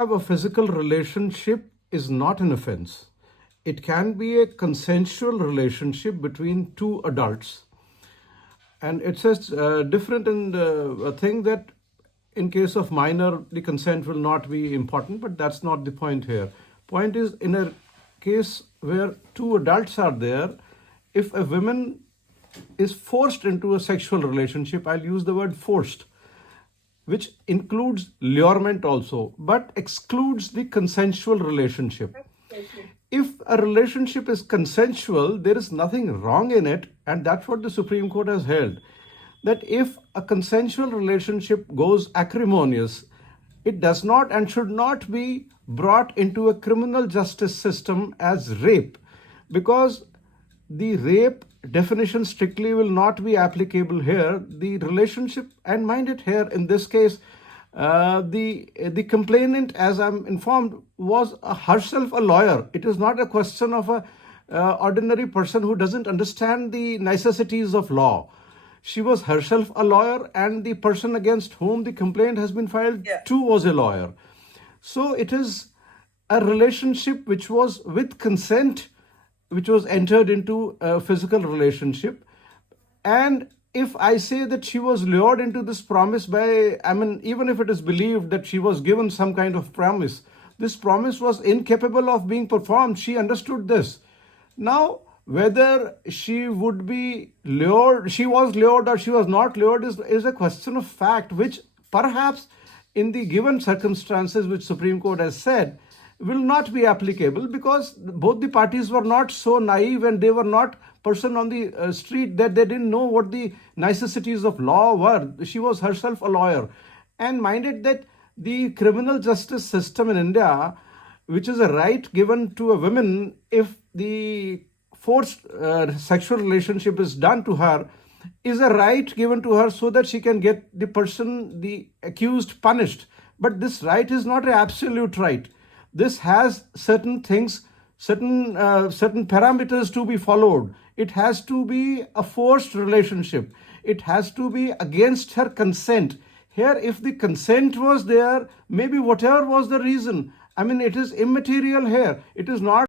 have a physical relationship is not an offense. It can be a consensual relationship between two adults. And it says different in a thing that in case of minor, the consent will not be important, but that's not the point here. Point is, in a case where two adults are there, if a woman is forced into a sexual relationship, I'll use the word forced, which includes lurement also, but excludes the consensual relationship. If a relationship is consensual, there is nothing wrong in it, and that's what the Supreme Court has held. That if a consensual relationship goes acrimonious, it does not and should not be brought into a criminal justice system as rape, because the rape definition strictly will not be applicable here. The relationship, and mind it here in this case, the complainant, as I'm informed, was herself a lawyer. It is not a question of a ordinary person who doesn't understand the necessities of law. She was herself a lawyer, and the person against whom the complaint has been filed too was a lawyer. So it is a relationship which was with consent, which was entered into a physical relationship. And if I say that she was lured into this promise by, I mean, even if it is believed that she was given some kind of promise, this promise was incapable of being performed. She understood this. Now, whether she would be lured, she was lured or she was not lured is a question of fact, which perhaps in the given circumstances which Supreme Court has said will not be applicable, because both the parties were not so naive and they were not person on the street that they didn't know what the necessities of law were. She was herself a lawyer. And minded that the criminal justice system in India, which is a right given to a woman if the forced sexual relationship is done to her, is a right given to her so that she can get the person, the accused, punished. But this right is not an absolute right. This has certain things, certain parameters to be followed. It has to be a forced relationship. It has to be against her consent. Here, if the consent was there, maybe whatever was the reason, I mean, it is immaterial here. It is not